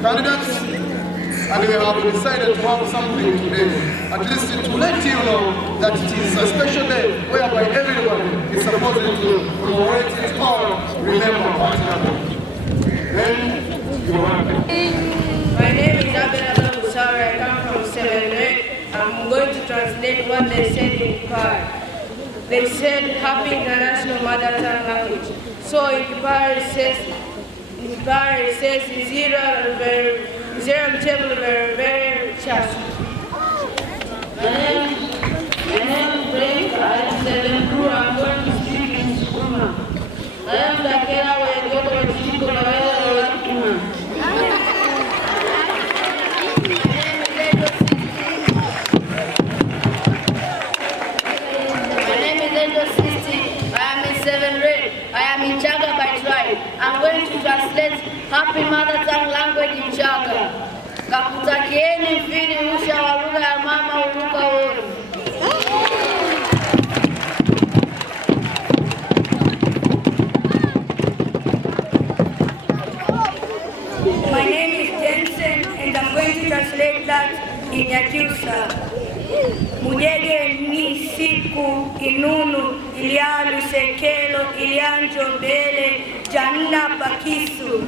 candidates, and we have decided to have something today, at least to let you know that it is a special day whereby everybody is supposed to commemorate it or remember what happened. Then, you're welcome. My name is Abdullah Musawar. I come from 7th grade. I'm going to translate what they said in Kipara. They said, Happy International Mother Tongue Language. So in Kipara it says, Zero table very chas. My name is Blake. I am 7 crew. I'm going to speak in Sukuma. I am the Kera where you go to speak on the weather. I'm going to translate Happy Mother Tongue Language in Chaga. Kakutakieni mfini usha wa lugha ya mama uruka wote. My name is Jensen and I'm going to translate that in Yakyusa. Mujege ni siku inunu ilialu sekelo ilianjo mbele janna pakisu.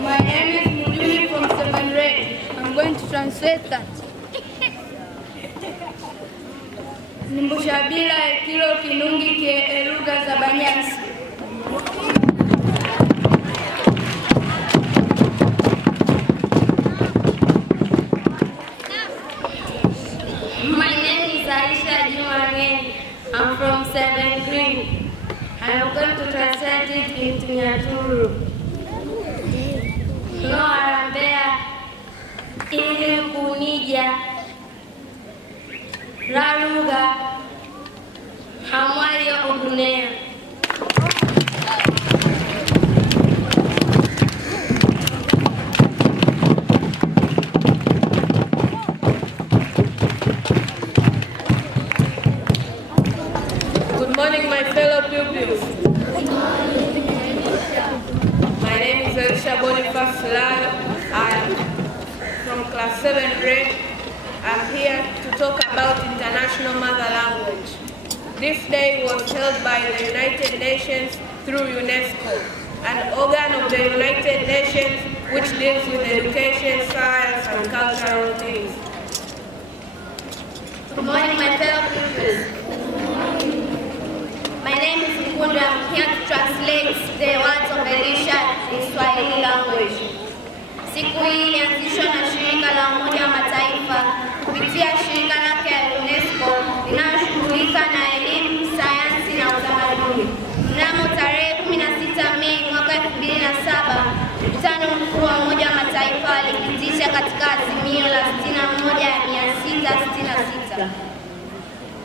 My name is Mujuli from 7th grade. I'm going to translate that. Nimbushabila kilo kinungi ke lugha za Banyasi. I'm from 7th grade. I am going to translate it into Nyaturu. No arambea ili kunija raluga hamwayo ogunea. Good morning, my fellow pupils. My name is Elisha Boniface Lalo. I'm from class 7th grade. I'm here to talk about International Mother Language. This day was held by the United Nations through UNESCO, an organ of the United Nations which deals with education, science, and cultural things. Good morning, my fellow pupils. My name is Mkundu. I'm here to translate the words of Elisha in Swahili language. Siku hii ilianzishwa na shirika la Umoja wa Mataifa kupitia shirika lake la UNESCO linaloshughulika na elimu, sayansi na utamaduni. Mnamo tarehe 16 Mei mwaka 2007, mkutano mkuu wa Umoja wa Mataifa walipitisha katika azimio la 61,666.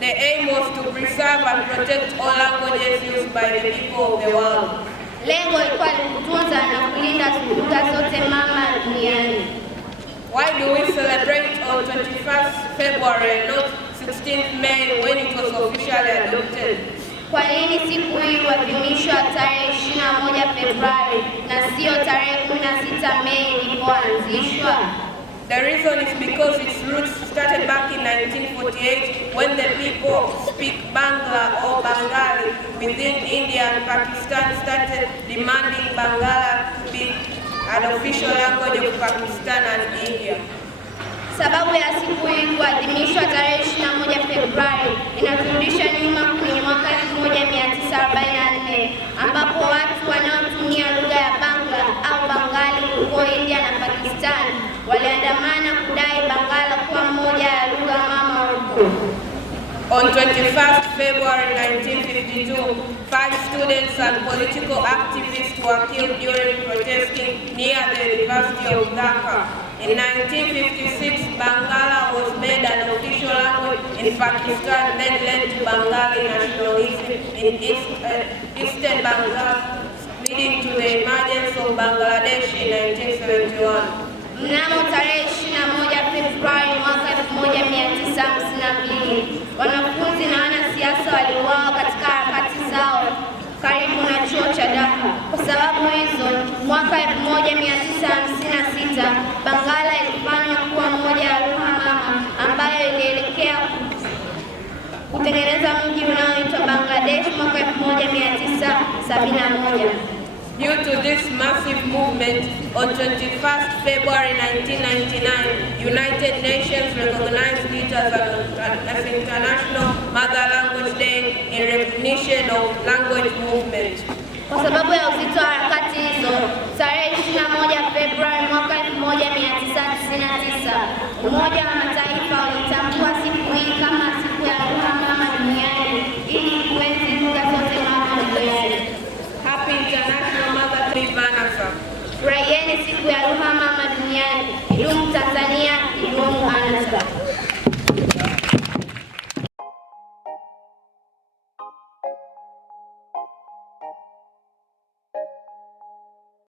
The aim was to preserve and protect all languages used by the people of the world. Lengo ilikuwa ni kutunza na kulinda lugha zote mama duniani. Why do we celebrate on 21st February and not 16th May when it was officially adopted? Kwa nini siku hii huadhimishwa tarehe 21 Februari na sio tarehe 16 Mei ilipoanzishwa? The reason is because its roots started back in 1948 when the people speak Bangla or Bengali within India and Pakistan started demanding Bangla to be an official language of Pakistan and India. Sababu ya siku hii kuadhimishwa tarehe 21 Februari inaturudisha nyuma kwenye mwaka 1944 ambapo watu wanaotumia lugha ya Bangla au Bengali huko India na Pakistan waliandamana kudai Bangala kuwa moja ya lugha mama huko. On 21st February 1952, 5 students and political activists were killed during protesting near the University of Dhaka. In 1956, Bangala was made an official language in Pakistan, then led to Bengali nationalism in Eastern Bengal, leading to the emergence of Bangladesh in 1971. Mnamo tarehe 21 Februari mwaka 1952, wanafunzi na 1956 Bangla ilifanywa kuwa moja ya lugha mama ambayo ilielekea kutengeneza mji unaoitwa Bangladesh mwaka 1971. Due to this massive movement, on 21st February 1999, United Nations recognized it as International Mother Language Day in recognition of language movement. Kwa sababu ya uzito wa harakati hizo, tarehe 21 Februari mwaka 1999, Umoja wa Mataifa ulitambua siku hii kama siku ya lugha mama duniani ili kuenzi lugha zote mama duniani. Happy International Mother Day, Vanessa. Furahieni siku ya lugha mama